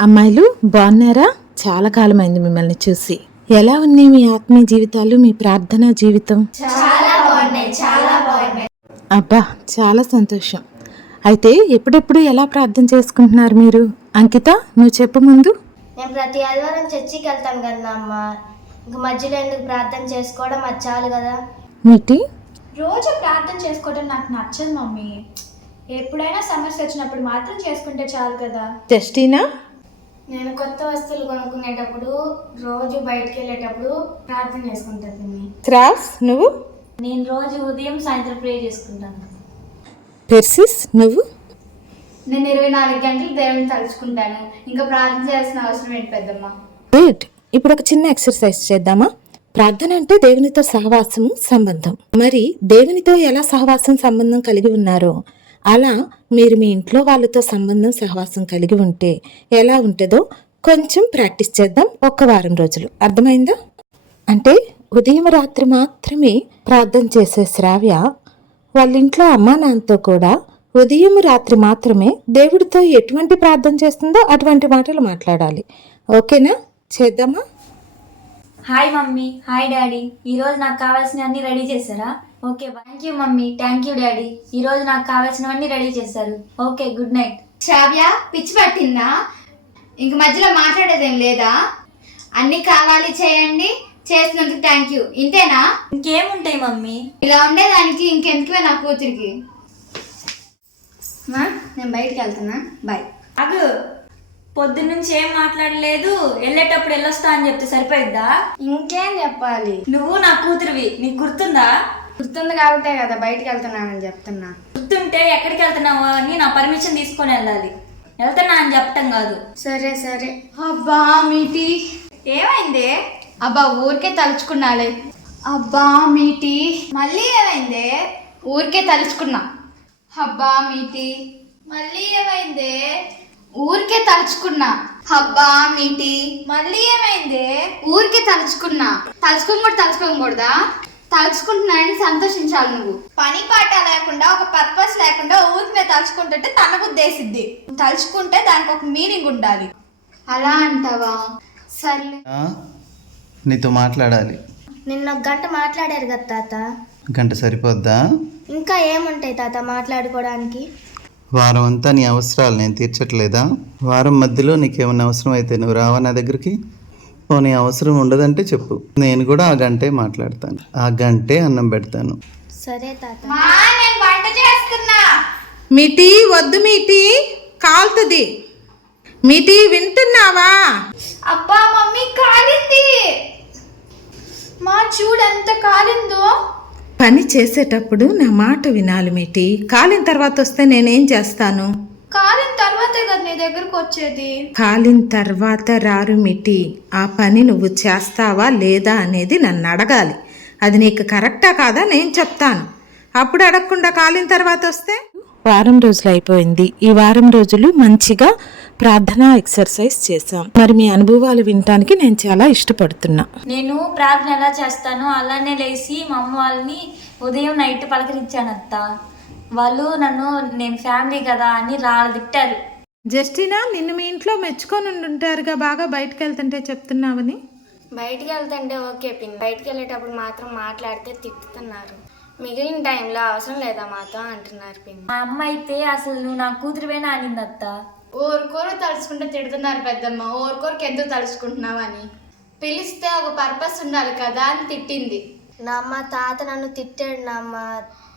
అమ్మాయిలు బాగున్నారా? చాలా కాలమైంది మిమ్మల్ని చూసి. ఎలా ఉన్నాయి మీ ఆత్మీయ జీవితాలు మీ ప్రార్థనా జీవితం? అబ్బా చాలా సంతోషం. అయితే ఎప్పుడెప్పుడు ఎలా ప్రార్థన చేసుకుంటున్నారు మీరు? అంకిత నువ్వు చెప్పు ముందు. నేను ప్రతి ఆదివారం చర్చికి వెళ్తాను కదా అమ్మ. ఇంక మధ్యలో ఎందుకు ప్రార్థన చేసుకోవడం అది చాలు కదా. మీటి? రోజు ప్రార్థన చేసుకోవడం నాకు నచ్చదు మమ్మీ. ఎప్పుడైనా సమస్య వచ్చినప్పుడు మాత్రం చేసుకుంటే చాలు కదా. జస్టీనా? నేను కొత్త వస్తువులు కొనుక్కునేటప్పుడు రోజు బయటకు వెళ్ళేటప్పుడు ప్రార్థన చేసుకుంటుంది క్రాస్ నువ్వు? నేను రోజు ఉదయం సాయంత్రం ప్రే చేసుకుంటాను. పెర్సిస్ నువ్వు? నేను ఇరవై నాలుగు గంటలు దేవుని తలుచుకుంటాను. ఇంకా ప్రార్థన చేయాల్సిన అవసరం ఏంటి పెద్దమ్మ? గుడ్. ఇప్పుడు ఒక చిన్న ఎక్సర్సైజ్ చేద్దామా? ప్రార్థన అంటే దేవునితో సహవాసము సంబంధం. మరి దేవునితో ఎలా సహవాసం సంబంధం కలిగి ఉన్నారో అలా మీరు మీ ఇంట్లో వాళ్ళతో సంబంధం సహవాసం కలిగి ఉంటే ఎలా ఉంటుందో కొంచెం ప్రాక్టీస్ చేద్దాం ఒక్క వారం రోజులు. అర్థమైందా? అంటే ఉదయం రాత్రి మాత్రమే ప్రార్థన చేసే శ్రావ్య వాళ్ళ ఇంట్లో అమ్మా నాన్నతో కూడా ఉదయం రాత్రి మాత్రమే దేవుడితో ఎటువంటి ప్రార్థన చేస్తుందో అటువంటి మాటలు మాట్లాడాలి. ఓకేనా? చేద్దామా? Hi mummy hi daddy. ఈరోజు నాకు కావాల్సిన అన్ని రెడీ చేశారా? Okay thank you mummy. Thank you daddy ఈరోజు నాకు కావాల్సినవన్నీ రెడీ చేశారు. Okay good night. శ్రావ్య పిచ్చి పట్టిందా? ఇంక మధ్యలో మాట్లాడేదేం లేదా? అన్ని కావాలి చేయండి. చేసినందుకు థ్యాంక్ యూ ఇంతేనా? ఇంకేముంటాయి మమ్మీ? ఇలా ఉండేదానికి ఇంకెందుకు నా కూతురికి? మా నేను బయటికి వెళ్తున్నా. బాయ్. అగు పొద్దున్నుంచి ఏం మాట్లాడలేదు. వెళ్ళేటప్పుడు వెళ్ళొస్తా అని చెప్తే సరిపోయిద్దా? ఇంకేం చెప్పాలి? నువ్వు నా కూతురివి. నీకు గుర్తుందా? గుర్తుంది కాబట్టే కదా బయటికి వెళ్తున్నానని చెప్తున్నా. గుర్తుంటే ఎక్కడికి వెళ్తున్నావు అని నా పర్మిషన్ తీసుకొని వెళ్ళాలి. వెళ్తున్నా అని చెప్పటం కాదు. సరే సరే. అబ్బా మీటి. ఏమైంది? అబ్బా ఊరికే తలుచుకున్నాలే. అబ్బా మీటి. మళ్ళీ ఏమైంది? ఊరికే తలుచుకున్నా. అబ్బా మీటి. మళ్ళీ ఏమైంది? ఊరికే తలుచుకున్నా. అబ్బా మీటి. మళ్ళీ ఏమైంది? ఊరికే తలుచుకున్నా. తలుచుకోని కూడా తలుచుకోకూడదా? తలుచుకుంటున్నానని సంతోషించాలి నువ్వు. పని పాట లేకుండా ఒక పర్పస్ లేకుండా ఊరికే తలుచుకుంటుంటే తన ఉద్దేశిద్ది. తలుచుకుంటే దానికి ఒక మీనింగ్ ఉండాలి. అలా అంటావా? సర్లే? నీతో మాట్లాడాలి. నిన్న ఒక గంట మాట్లాడారు కదా తాత. గంట సరిపోద్దా? ఇంకా ఏముంటాయి తాత మాట్లాడుకోవడానికి? వారం అంతా నీ అవసరాలు నేను తీర్చట్లేదా? వారం మధ్యలో నీకేమైనా అవసరం అయితే నువ్వు రావా నా దగ్గరికి? ఓ నీ అవసరం ఉండదంటే చెప్పు. నేను కూడా ఆ గంటే మాట్లాడతాను. ఆ గంటే అన్నం పెడతాను. సరే తాత. నేను వంట చేస్తున్నా. మీటి వద్దు మీటి కాలుతుంది. మీటి వింటున్నావా? అబ్బా మమ్మీ కాలింది. మా చూడు ఎంత కాలిందో. పని చేసేటప్పుడు నా మాట వినాలి మీటి. కాలిన తర్వాత వస్తే నేనేం చేస్తాను? కాలిన దగ్గరకు వచ్చేది? కాలిన తర్వాత రారు మిటి ఆ పని నువ్వు చేస్తావా లేదా అనేది నన్ను అడగాలి. అది నీకు కరెక్టా కాదా నేను చెప్తాను. అప్పుడు అడగకుండా కాలిన తర్వాత వస్తే? వారం రోజులు అయిపోయింది. ఈ వారం రోజులు మంచిగా ప్రార్థనా ఎక్సర్సైజ్ చేశాం. మరి మీ అనుభవాలు వినటానికి నేను చాలా ఇష్టపడుతున్నా. నేను ప్రార్థన ఎలా చేస్తానో అలానే లేచి మా అమ్మ వాళ్ళని ఉదయం నైట్ పలకరించాను అత్త వాళ్ళు నన్ను నేను ఫ్యామిలీ కదా అని రాళ్ళదిట్టారు జస్టినా నిన్ను మీ ఇంట్లో మెచ్చుకొని ఉంటారుగా బాగా బయటకు వెళ్తుంటే చెప్తున్నావని? బయటికి వెళ్తుంటే ఓకే పిన్ బయటికి వెళ్ళేటప్పుడు మాత్రం మాట్లాడితే తిట్టుతున్నారు. మిగిలిన టైంలో అవసరం లేదా మాతో అంటున్నారు పిన్ మా అమ్మ అయితే అసలు నువ్వు నా కూతురువేనా అనింది అత్త ఊరుకోరు తలుచుకుంటే తిడుతున్నారు పెద్దమ్మ. ఊరుకోరికి ఎందుకు తలుచుకుంటున్నావు అని పిలిస్తే ఒక పర్పస్ ఉండాలి కదా అని తిట్టింది. నా అమ్మ తాత నన్ను తిట్టాడు నా అమ్మ.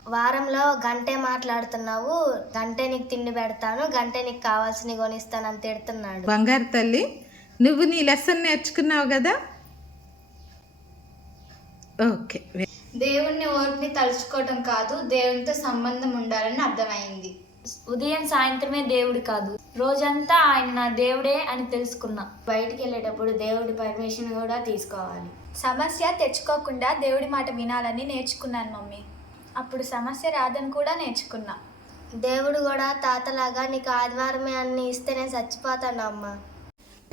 వారంలో గంటే మాట్లాడుతున్నావు గంటే నీకు తిండి పెడతాను గంటే నీకు కావాల్సినవి కొనిస్తాను అని తిడుతున్నాడు. బంగారు తల్లి నువ్వు నీ లెసన్ నేర్చుకున్నావు కదా? ఓకే. దేవుణ్ణి ఊరిని తలుచుకోవటం కాదు దేవునితో సంబంధం ఉండాలని అర్థమైంది. ఉదయం సాయంత్రమే దేవుడు కాదు రోజంతా ఆయన నా దేవుడే అని తెలుసుకున్నా. బయటికి వెళ్ళేటప్పుడు దేవుడి పర్మిషన్ కూడా తీసుకోవాలి. సమస్య తెచ్చుకోకుండా దేవుడి మాట వినాలని నేర్చుకున్నాను మమ్మీ. అప్పుడు సమస్య రాదని కూడా నేర్చుకున్నా. దేవుడు కూడా తాతలాగా నీకు ఆదివారమే అన్ని ఇస్తే నేను చచ్చిపోతాను అమ్మ.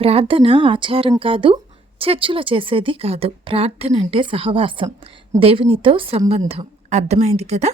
ప్రార్థన ఆచారం కాదు చర్చిలో చేసేది కాదు. ప్రార్థన అంటే సహవాసం దేవునితో సంబంధం. అర్థమైంది కదా?